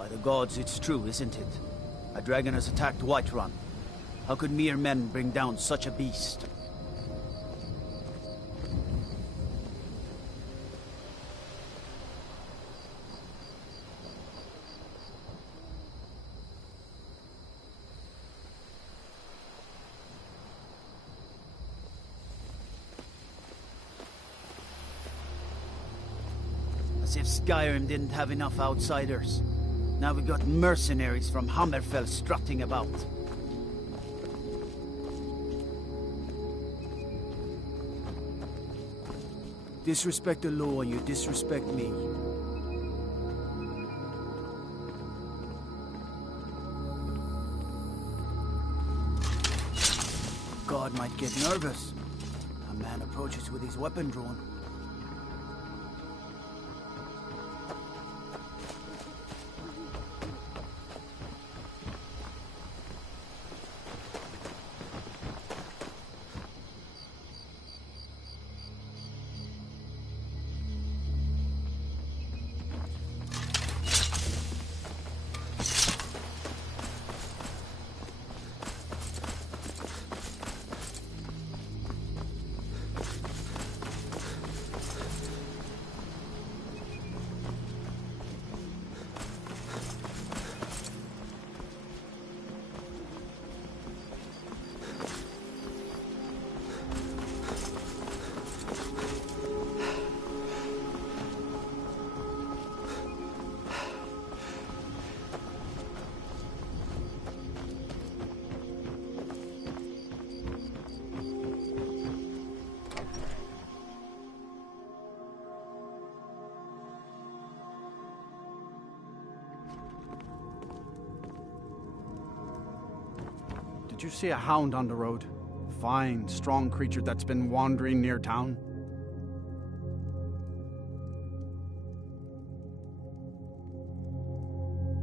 By the gods, it's true, isn't it? A dragon has attacked Whiterun. How could mere men bring down such a beast? As if Skyrim didn't have enough outsiders. Now we got mercenaries from Hammerfell strutting about. Disrespect the law and you disrespect me. God might get nervous. A man approaches with his weapon drawn. Did you see a hound on the road? Fine, strong creature that's been wandering near town?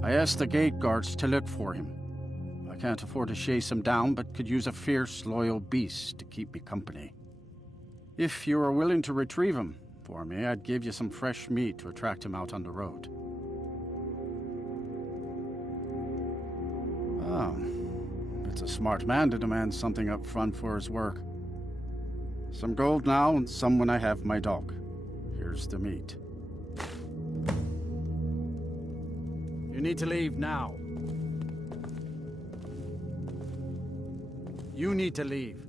I asked the gate guards to look for him. I can't afford to chase him down, but could use a fierce, loyal beast to keep me company. If you were willing to retrieve him for me, I'd give you some fresh meat to attract him out on the road. Oh. It's a smart man to demand something up front for his work. Some gold now, and some when I have my dog. Here's the meat. You need to leave now. You need to leave.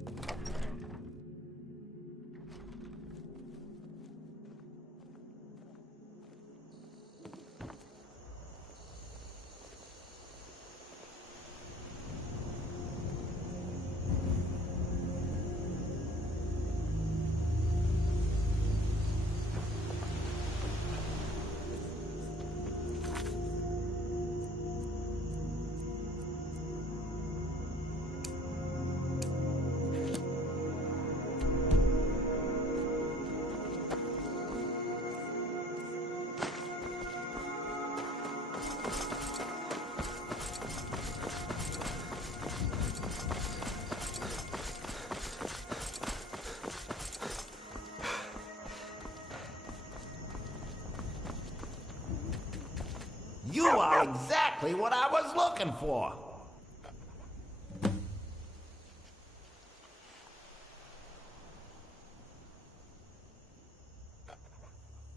You are exactly what I was looking for.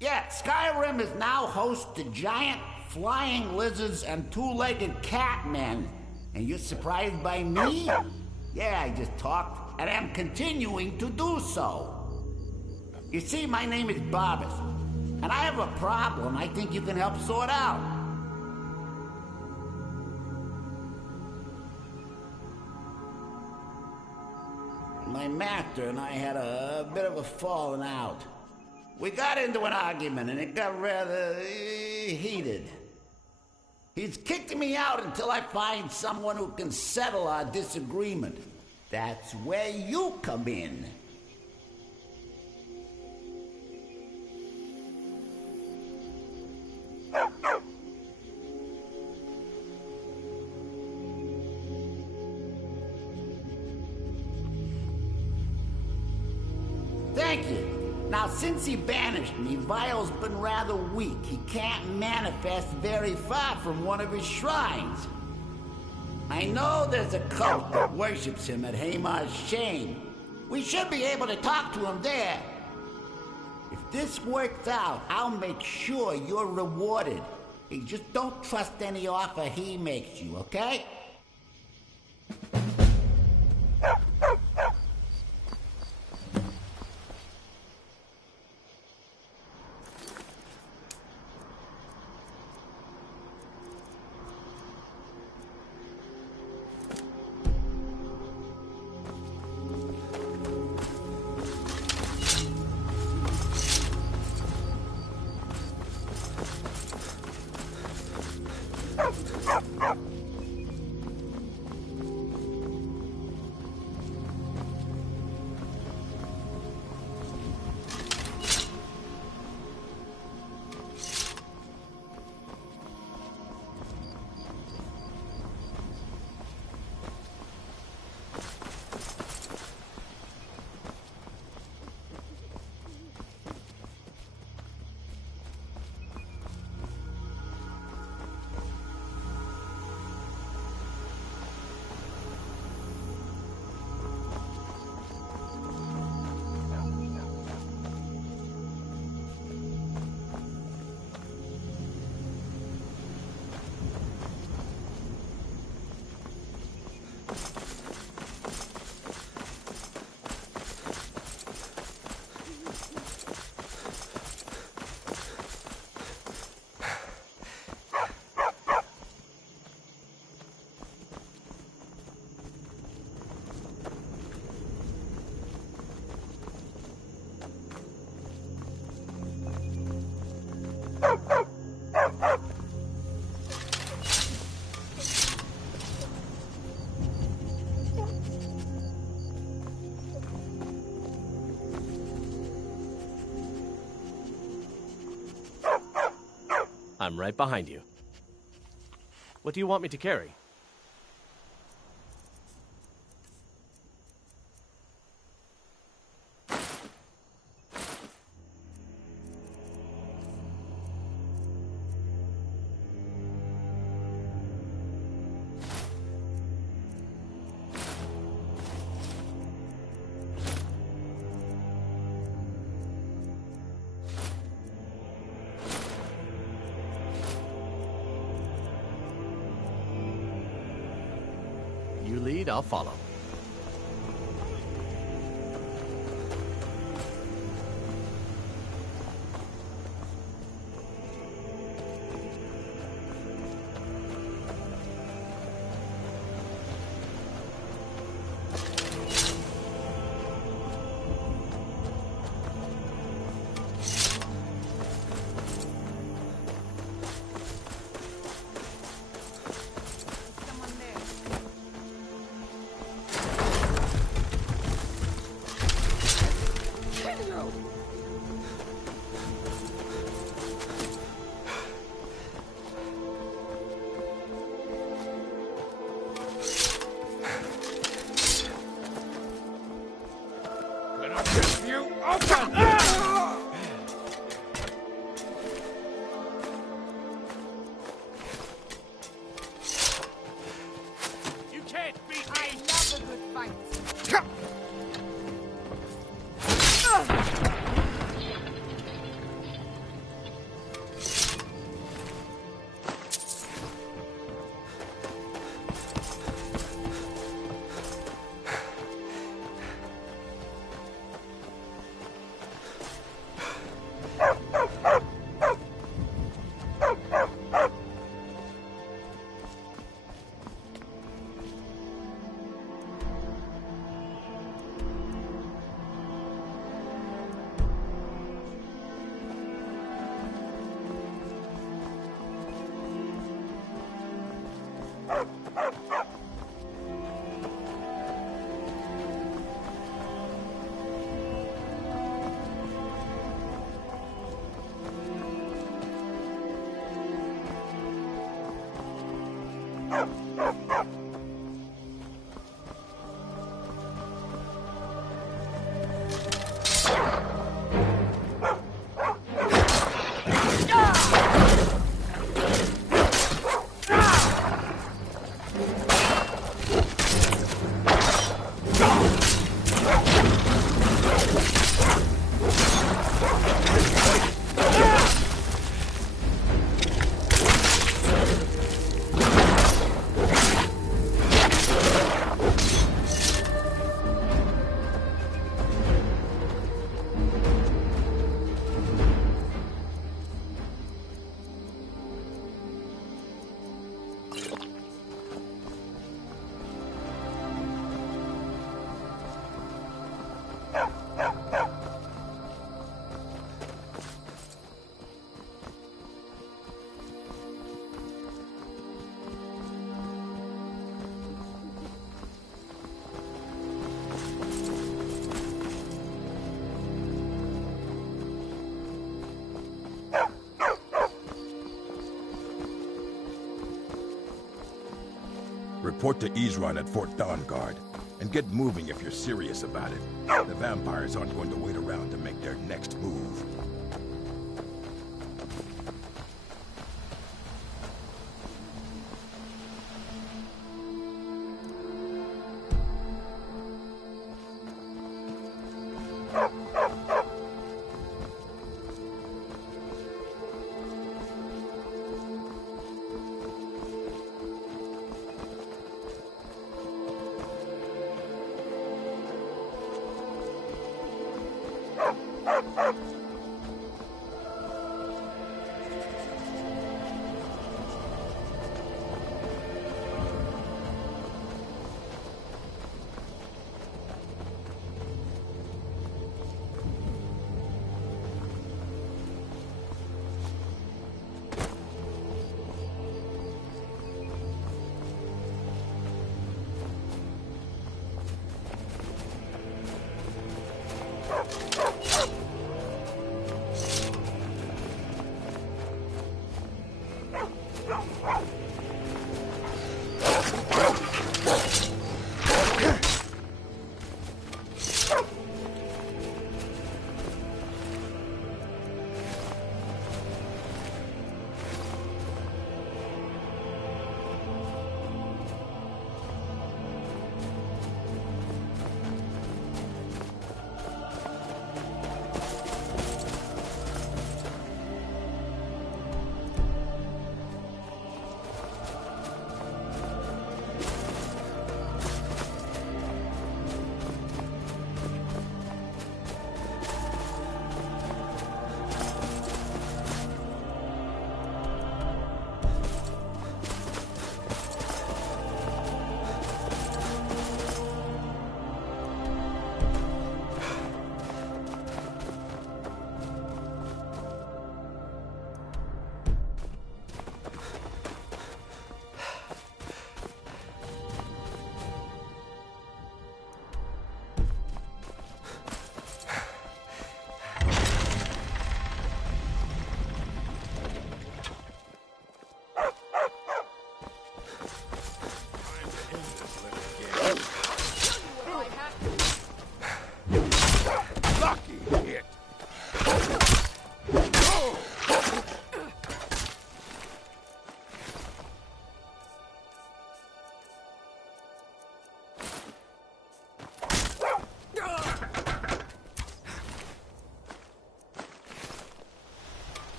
Yeah, Skyrim is now host to giant flying lizards and two-legged cat men. And you're surprised by me? Yeah, I just talked, and I'm continuing to do so. You see, my name is Barbas, and I have a problem I think you can help sort out. My master and I had a bit of a falling out. We got into an argument and it got rather heated. He's kicked me out until I find someone who can settle our disagreement. That's where you come in. Thank you. Now since he banished me, Vile's been rather weak. He can't manifest very far from one of his shrines. I know there's a cult that worships him at Hamar's Shane. We should be able to talk to him there. If this works out, I'll make sure you're rewarded. Hey, just don't trust any offer he makes you, okay? I'm right behind you. What do you want me to carry? You lead, I'll follow. Report to Ezron at Fort Dawnguard, and get moving if you're serious about it. The vampires aren't going to wait around to make their next move.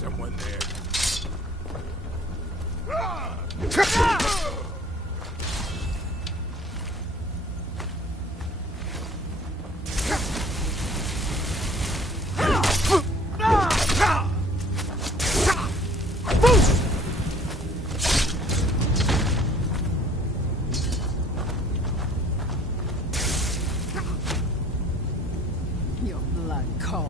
someone there. Your blood cold.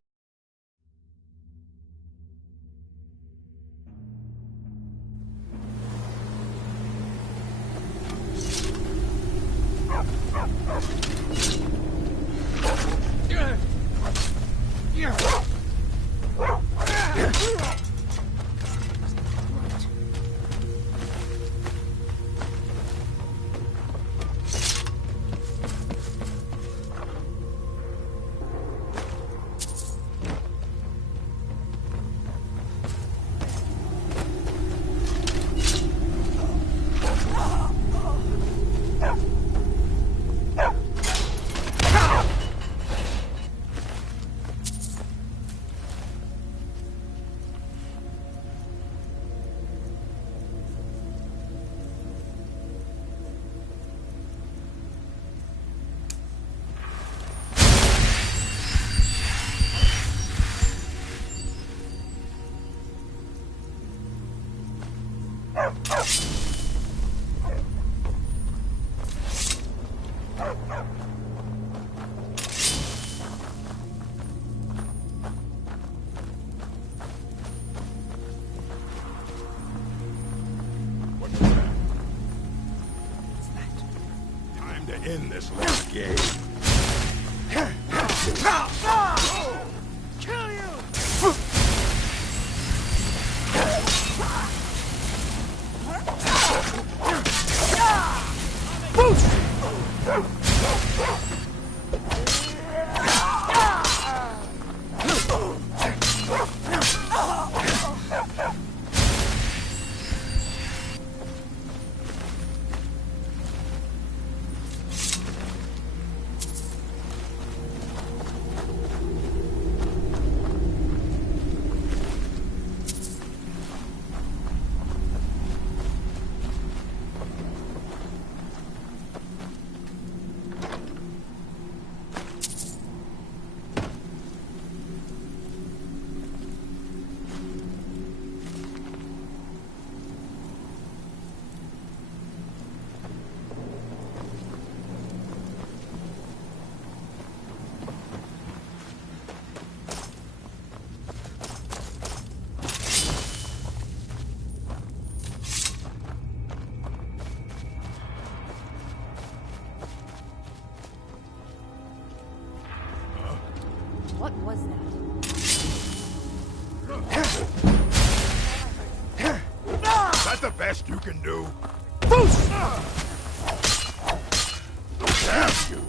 Time to end this long game. Kill you! What was that? Is that the best you can do? Damn you!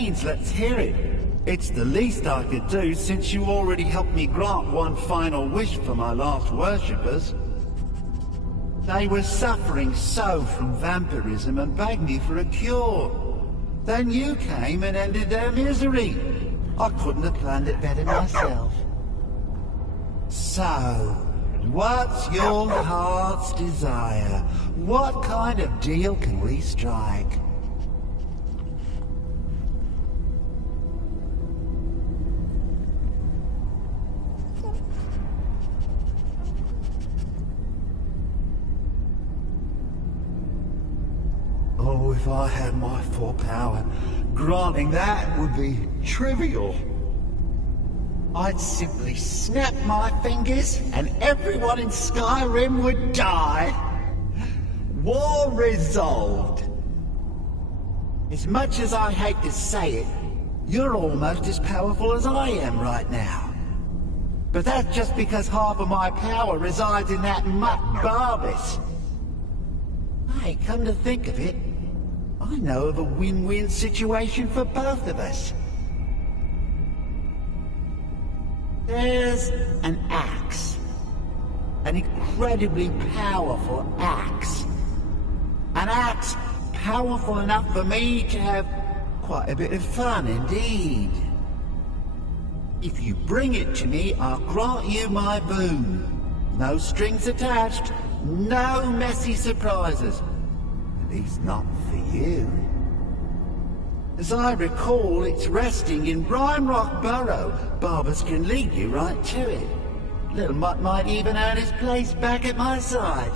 means, let's hear it. It's the least I could do since you already helped me grant one final wish for my last worshippers. They were suffering so from vampirism and begged me for a cure. Then you came and ended their misery. I couldn't have planned it better myself. So, what's your heart's desire? What kind of deal can we strike? Oh, if I had my full power, granting that would be trivial. I'd simply snap my fingers and everyone in Skyrim would die. War resolved. As much as I hate to say it, you're almost as powerful as I am right now. But that's just because half of my power resides in that mutt Barbas. Hey, come to think of it, I know of a win-win situation for both of us. There's an axe. An incredibly powerful axe. An axe powerful enough for me to have quite a bit of fun indeed. If you bring it to me, I'll grant you my boon. No strings attached, no messy surprises. At least not for you. As I recall, it's resting in Rhymerock Burrow. Barbas can lead you right to it. Little Mutt might even earn his place back at my side.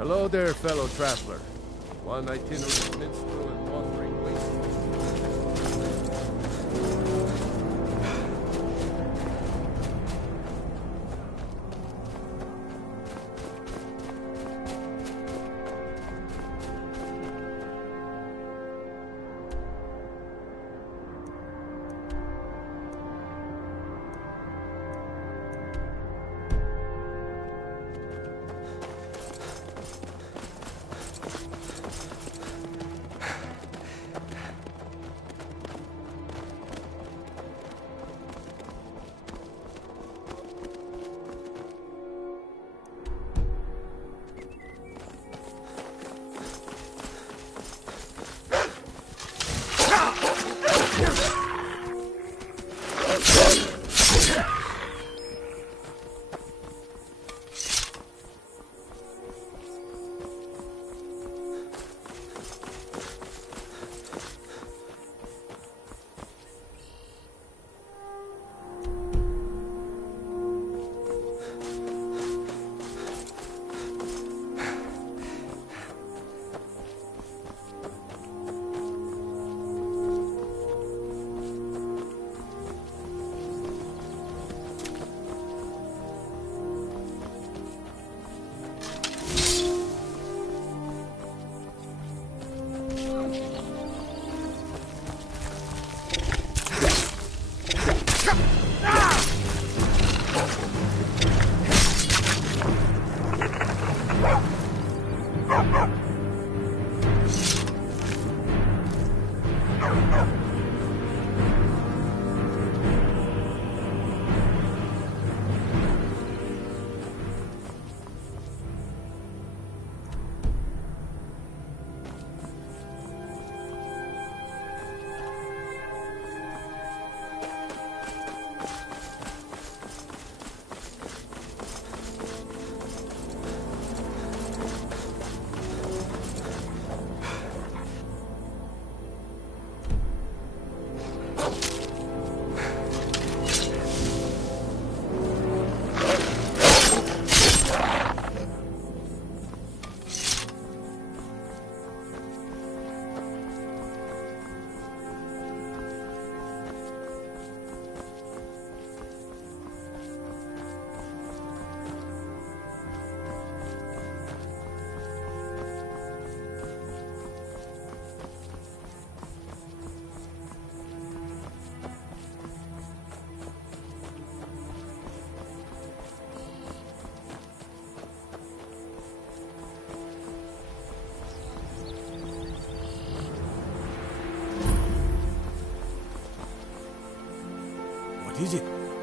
Hello there, fellow traveler. One itinerant minstrel and wandering waste.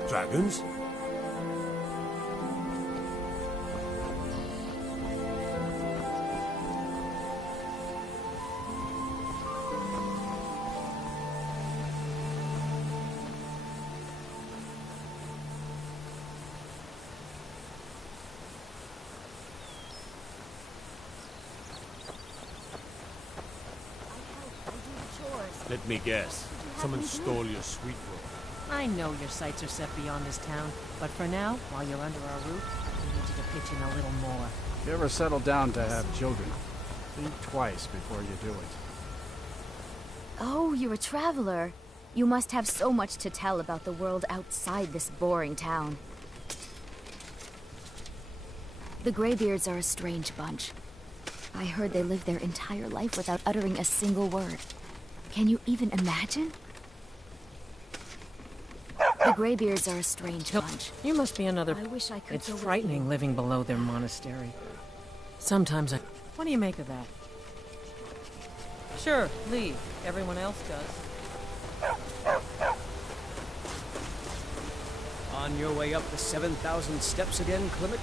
Dragons? Let me guess. Someone stole your sweet roll. I know your sights are set beyond this town, but for now, while you're under our roof, we need you to pitch in a little more. If you ever settle down to have children, think twice before you do it. Oh, you're a traveler. You must have so much to tell about the world outside this boring town. The Greybeards are a strange bunch. I heard they live their entire life without uttering a single word. Can you even imagine? The Greybeards are a strange bunch. You must be another... I wish I could. It's frightening living below their monastery. Sometimes I... What do you make of that? Sure, leave. Everyone else does. On your way up the 7,000 steps again, Clement?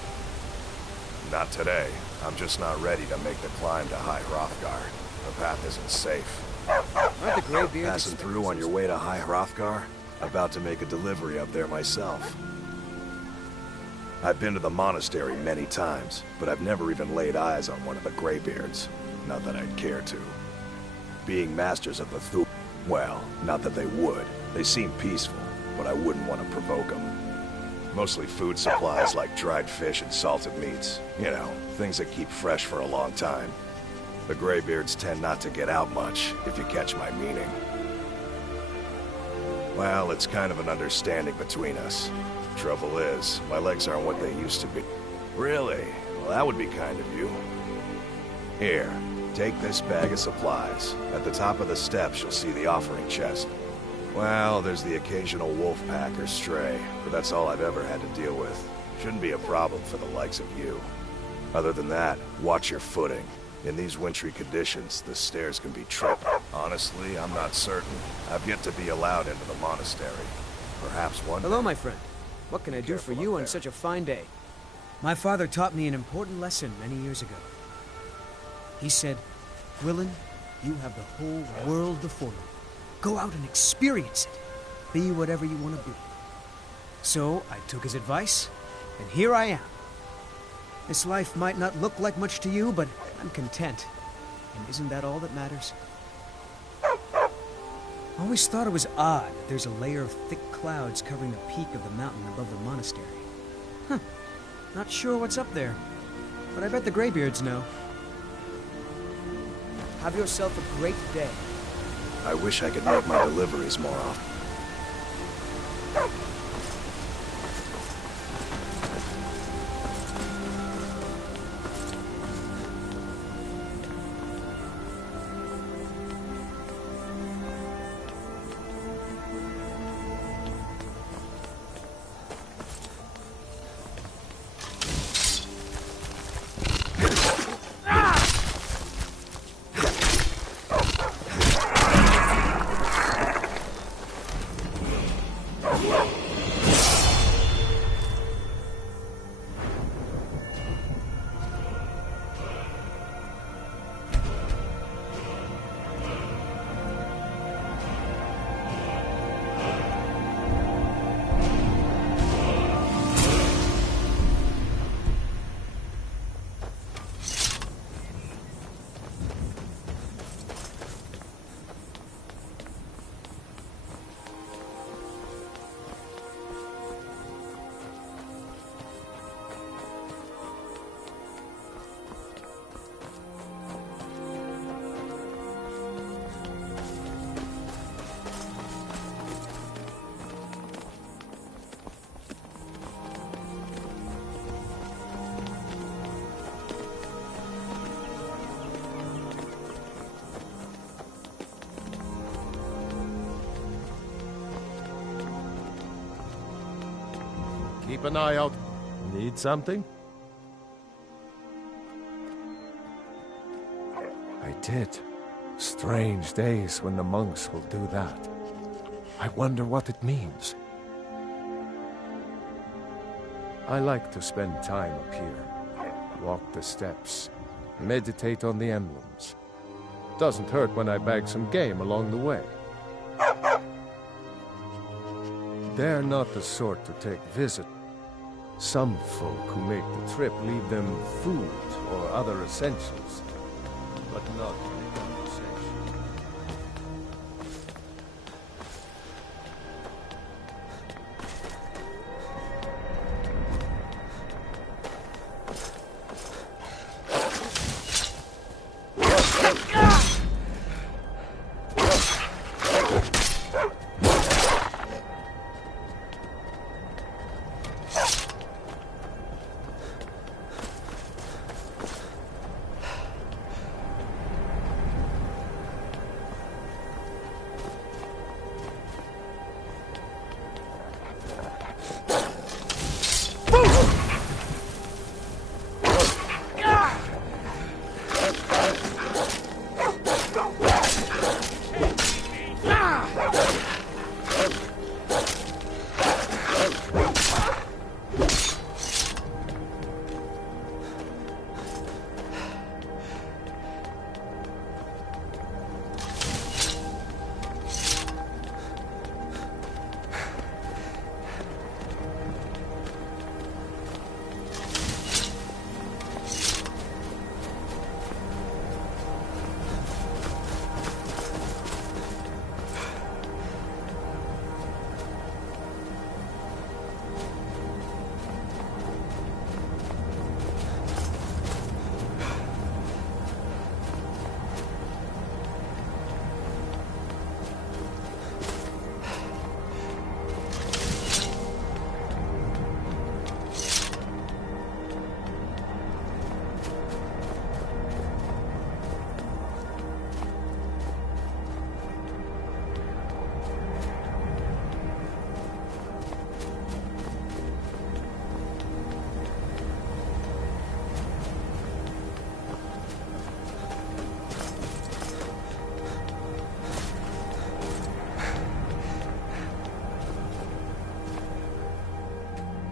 Not today. I'm just not ready to make the climb to High Hrothgar. The path isn't safe. Aren't the Greybeards... Passing through on your way to High Hrothgar? About to make a delivery up there myself. I've been to the monastery many times, but I've never even laid eyes on one of the Greybeards. Not that I'd care to. Being masters of the well, not that they would. They seem peaceful, but I wouldn't want to provoke them. Mostly food supplies like dried fish and salted meats. You know, things that keep fresh for a long time. The Greybeards tend not to get out much, if you catch my meaning. Well, it's kind of an understanding between us. Trouble is, my legs aren't what they used to be. Really? Well, that would be kind of you. Here, take this bag of supplies. At the top of the steps, you'll see the offering chest. Well, there's the occasional wolf pack or stray, but that's all I've ever had to deal with. Shouldn't be a problem for the likes of you. Other than that, watch your footing. In these wintry conditions, the stairs can be tricky. Honestly, I'm not certain. I've yet to be allowed into the monastery. Perhaps one day. Hello, my friend. What can I do for you on such a fine day? My father taught me an important lesson many years ago. He said, Willen, you have the whole world before you. Go out and experience it. Be whatever you want to be. So I took his advice, and here I am. This life might not look like much to you, but I'm content. And isn't that all that matters? I always thought it was odd that there's a layer of thick clouds covering the peak of the mountain above the monastery. Huh. Not sure what's up there, but I bet the Greybeards know. Have yourself a great day. I wish I could make my deliveries more often. Keep an eye out. Need something? I did. Strange days when the monks will do that. I wonder what it means. I like to spend time up here. Walk the steps. Meditate on the emblems. Doesn't hurt when I bag some game along the way. They're not the sort to take visit. Some folk who make the trip leave them food or other essentials, but not conversation.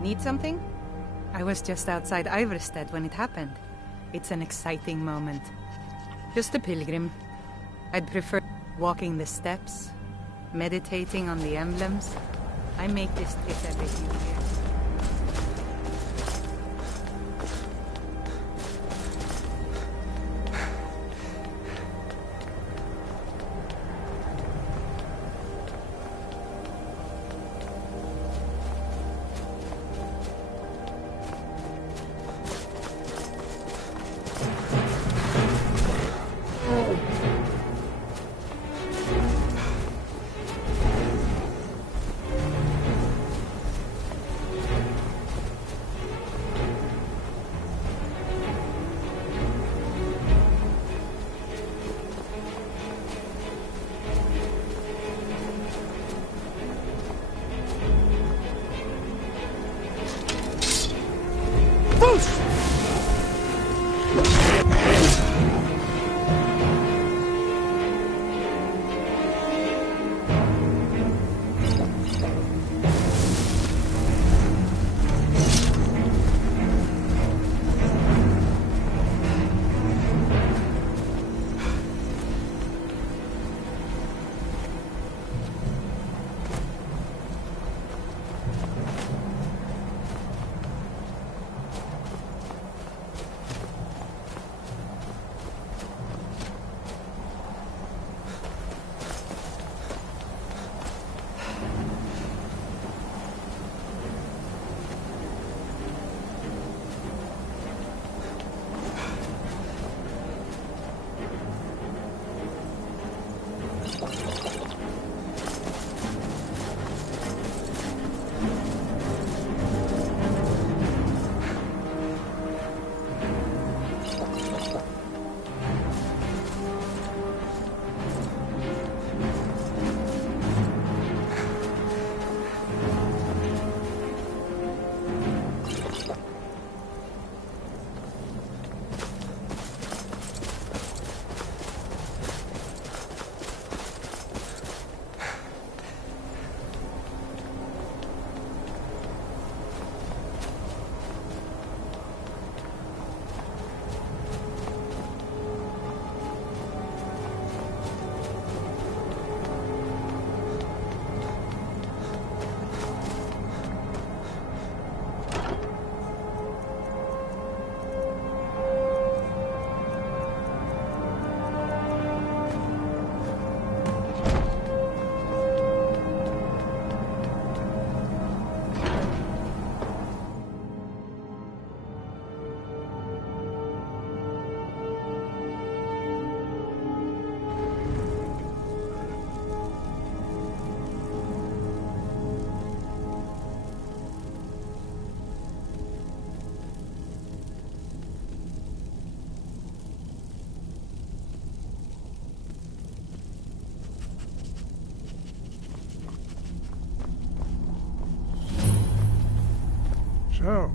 Need something? I was just outside Iverstead when it happened. It's an exciting moment. Just a pilgrim. I'd prefer walking the steps, meditating on the emblems. I make this trip every few years. So,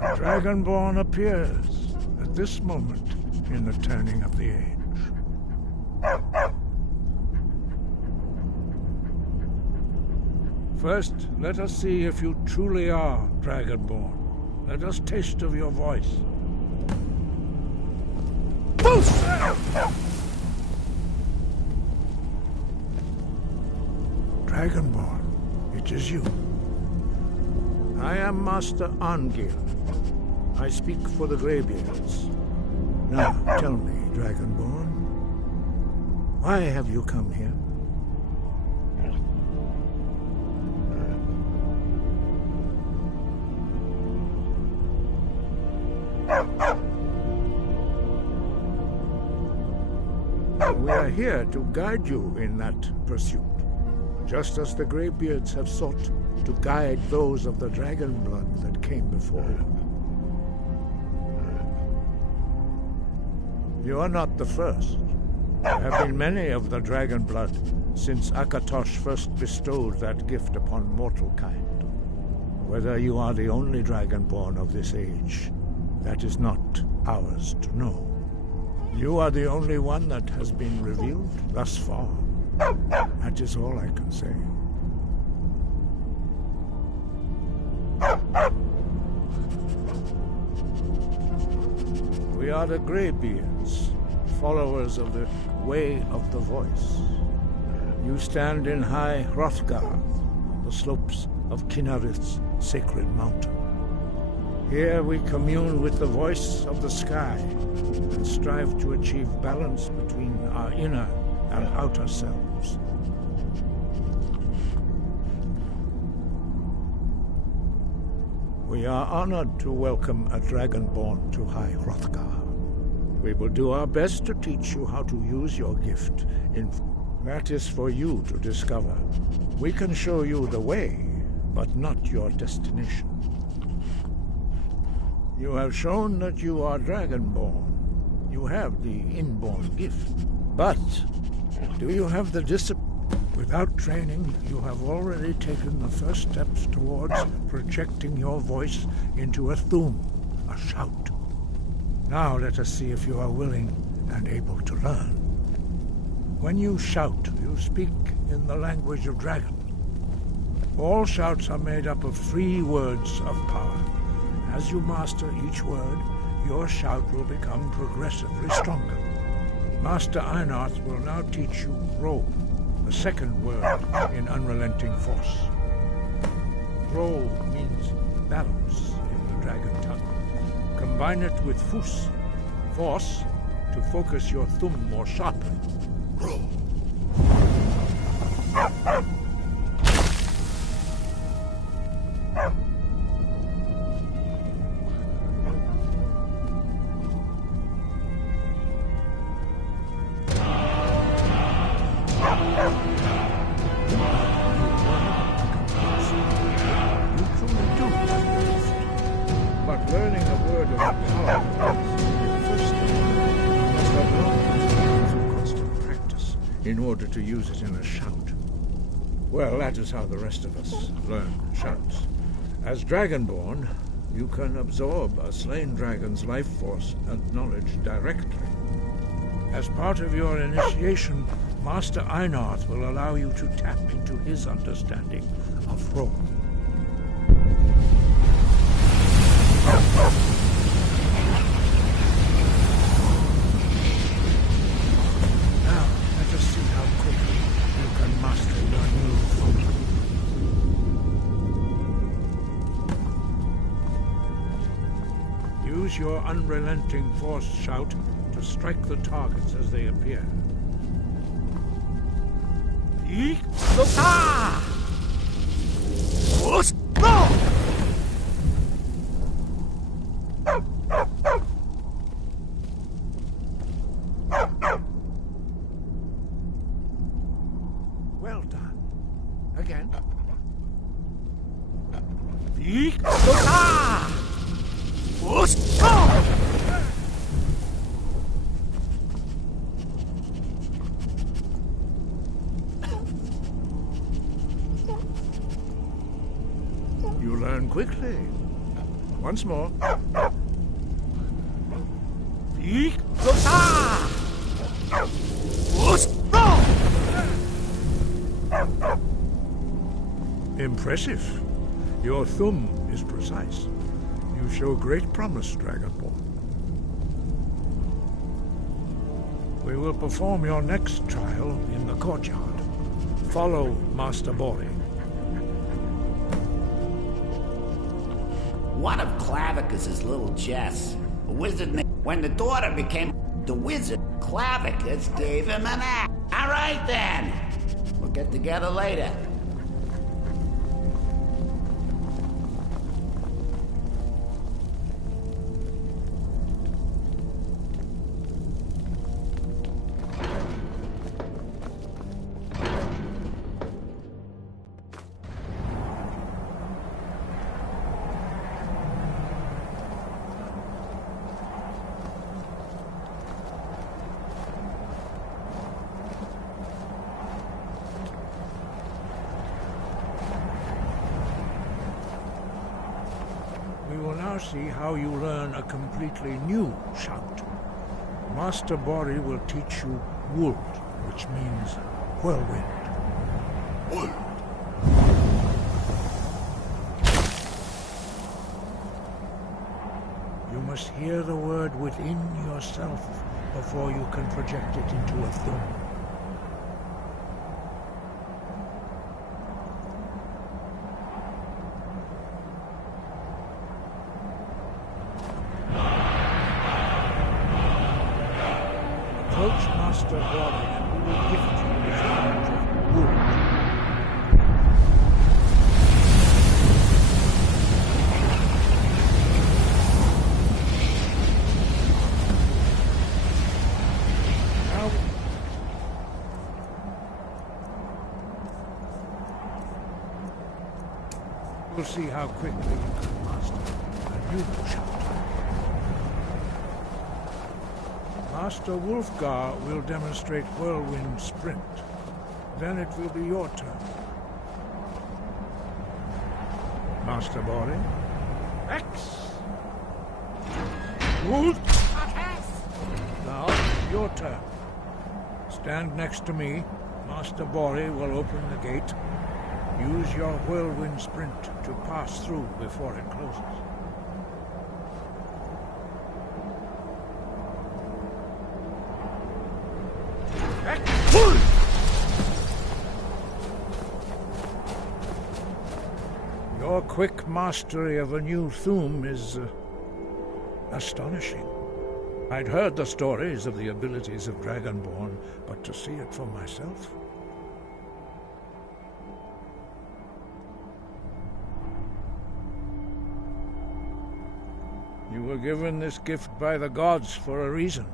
a Dragonborn appears at this moment in the turning of the age. First, let us see if you truly are Dragonborn. Let us taste of your voice. Dragonborn, it is you. I am Master Angil. I speak for the Greybeards. Now, tell me, Dragonborn, why have you come here? We are here to guide you in that pursuit, just as the Greybeards have sought to guide those of the dragon blood that came before you. You are not the first. There have been many of the dragon blood since Akatosh first bestowed that gift upon mortal kind. Whether you are the only dragonborn of this age, that is not ours to know. You are the only one that has been revealed thus far. That is all I can say. We are the Greybeards, followers of the Way of the Voice. You stand in High Hrothgar, on the slopes of Kinnarith's sacred mountain. Here we commune with the voice of the sky and strive to achieve balance between our inner and outer selves. We are honored to welcome a dragonborn to High Hrothgar. We will do our best to teach you how to use your gift. That is for you to discover. We can show you the way, but not your destination. You have shown that you are dragonborn. You have the inborn gift. But do you have the discipline? Without training, you have already taken the first steps towards projecting your voice into a thum, a shout. Now let us see if you are willing and able to learn. When you shout, you speak in the language of dragons. All shouts are made up of 3 words of power. As you master each word, your shout will become progressively stronger. Master Einarth will now teach you roll, the second word in Unrelenting Force. Roll means balance in the dragon tongue. Combine it with fus, force, to focus your thumb more sharply. Roll. In order to use it in a shout. Well, that is how the rest of us learn shouts. As Dragonborn, you can absorb a slain dragon's life force and knowledge directly. As part of your initiation, Master Einarth will allow you to tap into his understanding of roll. Use your unrelenting force shout to strike the targets as they appear. Well done. Again. Once more. Impressive. Your thumb is precise. You show great promise, Dragonborn. We will perform your next trial in the courtyard. Follow Master Bori. One of Clavicus's little Jess, a wizard named... When the daughter became the wizard, Clavicus gave him an axe. All right, then. We'll get together later. See how you learn a completely new shout. Master Bori will teach you Wold, which means whirlwind. Wold. You must hear the word within yourself before you can project it into a thumb. Approach Master Bori and we will gift you his hand of wood. Now we'll see how quickly you can master a new shout. Master Wulfgar will demonstrate Whirlwind Sprint. Then it will be your turn. Master Bori. X! Wolf! Now, your turn. Stand next to me. Master Bori will open the gate. Use your Whirlwind Sprint to pass through before it closes. Your quick mastery of a new thum is astonishing. I'd heard the stories of the abilities of Dragonborn, but to see it for myself... You were given this gift by the gods for a reason.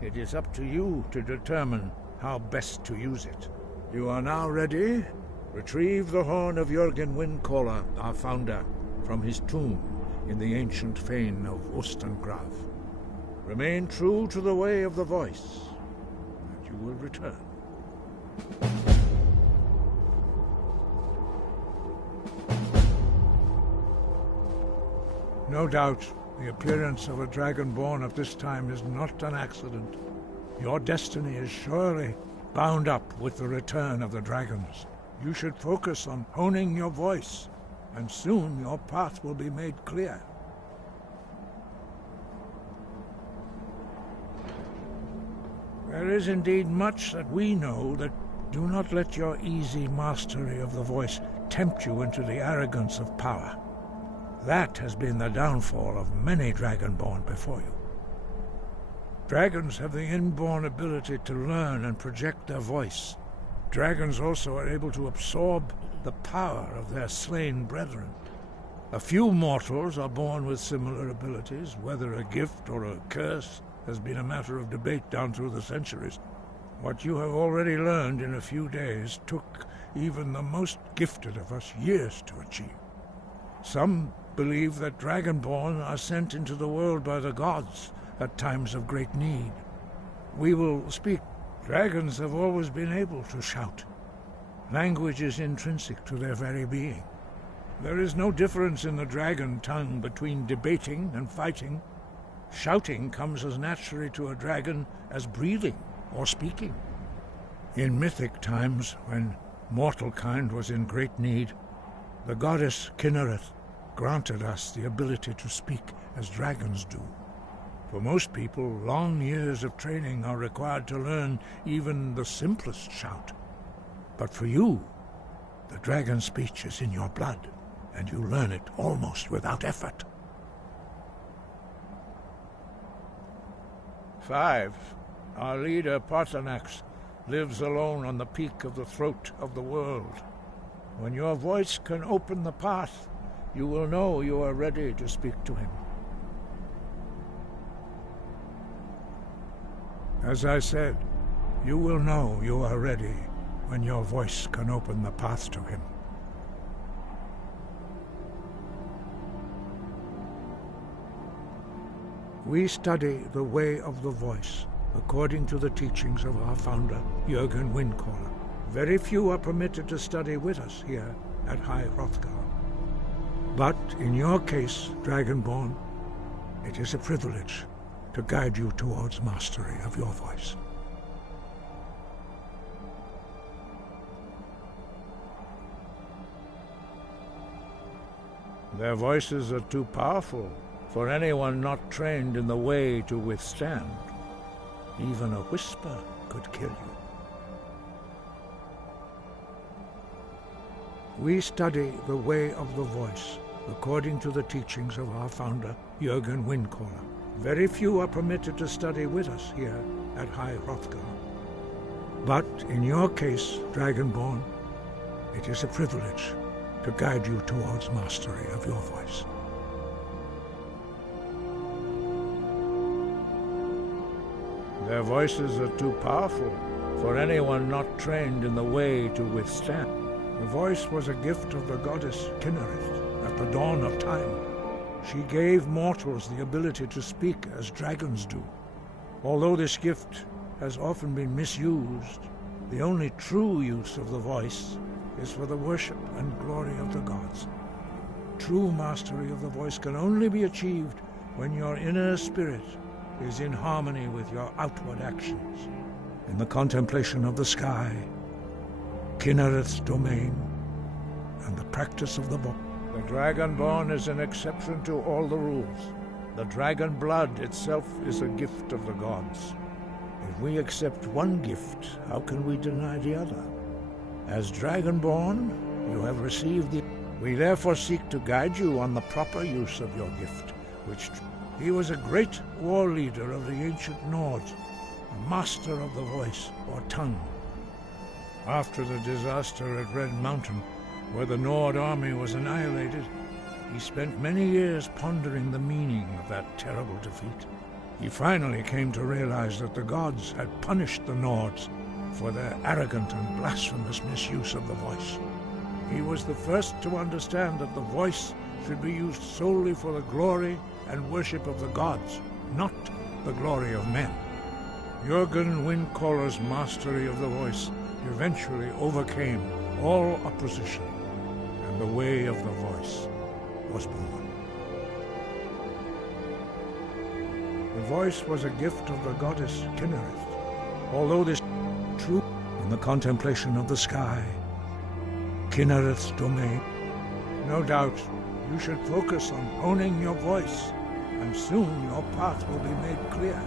It is up to you to determine how best to use it. You are now ready? Retrieve the horn of Jürgen Windcaller, our founder, from his tomb in the ancient fane of Ostengrav. Remain true to the way of the voice, and you will return. No doubt, the appearance of a Dragonborn at this time is not an accident. Your destiny is surely bound up with the return of the dragons. You should focus on honing your voice, and soon your path will be made clear. There is indeed much that we know that do not let your easy mastery of the voice tempt you into the arrogance of power. That has been the downfall of many Dragonborn before you. Dragons have the inborn ability to learn and project their voice. Dragons also are able to absorb the power of their slain brethren. A few mortals are born with similar abilities. Whether a gift or a curse has been a matter of debate down through the centuries. What you have already learned in a few days took even the most gifted of us years to achieve. Some believe that Dragonborn are sent into the world by the gods at times of great need. We will speak. Dragons have always been able to shout. Language is intrinsic to their very being. There is no difference in the dragon tongue between debating and fighting. Shouting comes as naturally to a dragon as breathing or speaking. In mythic times, when mortal kind was in great need, the goddess Kinnereth granted us the ability to speak as dragons do. For most people, long years of training are required to learn even the simplest shout. But for you, the dragon speech is in your blood, and you learn it almost without effort. 5. Our leader, Parthenax, lives alone on the peak of the throat of the world. When your voice can open the path, you will know you are ready to speak to him. As I said, you will know you are ready when your voice can open the path to him. We study the way of the voice, according to the teachings of our founder, Jürgen Windcaller. Very few are permitted to study with us here at High Hrothgar. But in your case, Dragonborn, it is a privilege to guide you towards mastery of your voice. Their voices are too powerful for anyone not trained in the way to withstand. Even a whisper could kill you. We study the way of the voice, according to the teachings of our founder, Jürgen Windcaller. Very few are permitted to study with us here at High Hrothgar. But in your case, Dragonborn, it is a privilege to guide you towards mastery of your voice. Their voices are too powerful for anyone not trained in the way to withstand. The voice was a gift of the goddess Kinnereth at the dawn of time. She gave mortals the ability to speak as dragons do. Although this gift has often been misused, the only true use of the voice is for the worship and glory of the gods. True mastery of the voice can only be achieved when your inner spirit is in harmony with your outward actions. In the contemplation of the sky, Kinnereth's domain, and the practice of the book. The Dragonborn is an exception to all the rules. The dragon blood itself is a gift of the gods. If we accept one gift, how can we deny the other? As Dragonborn, you have received the... We therefore seek to guide you on the proper use of your gift, which... He was a great war leader of the ancient Nords, a master of the voice, or tongue. After the disaster at Red Mountain, where the Nord army was annihilated, he spent many years pondering the meaning of that terrible defeat. He finally came to realize that the gods had punished the Nords for their arrogant and blasphemous misuse of the voice. He was the first to understand that the voice should be used solely for the glory and worship of the gods, not the glory of men. Jürgen Windcaller's mastery of the voice eventually overcame all opposition, and the way of the voice was born. The voice was a gift of the goddess Kinnereth. Although this true in the contemplation of the sky, Kinnereth's domain, no doubt you should focus on honing your voice, and soon your path will be made clear.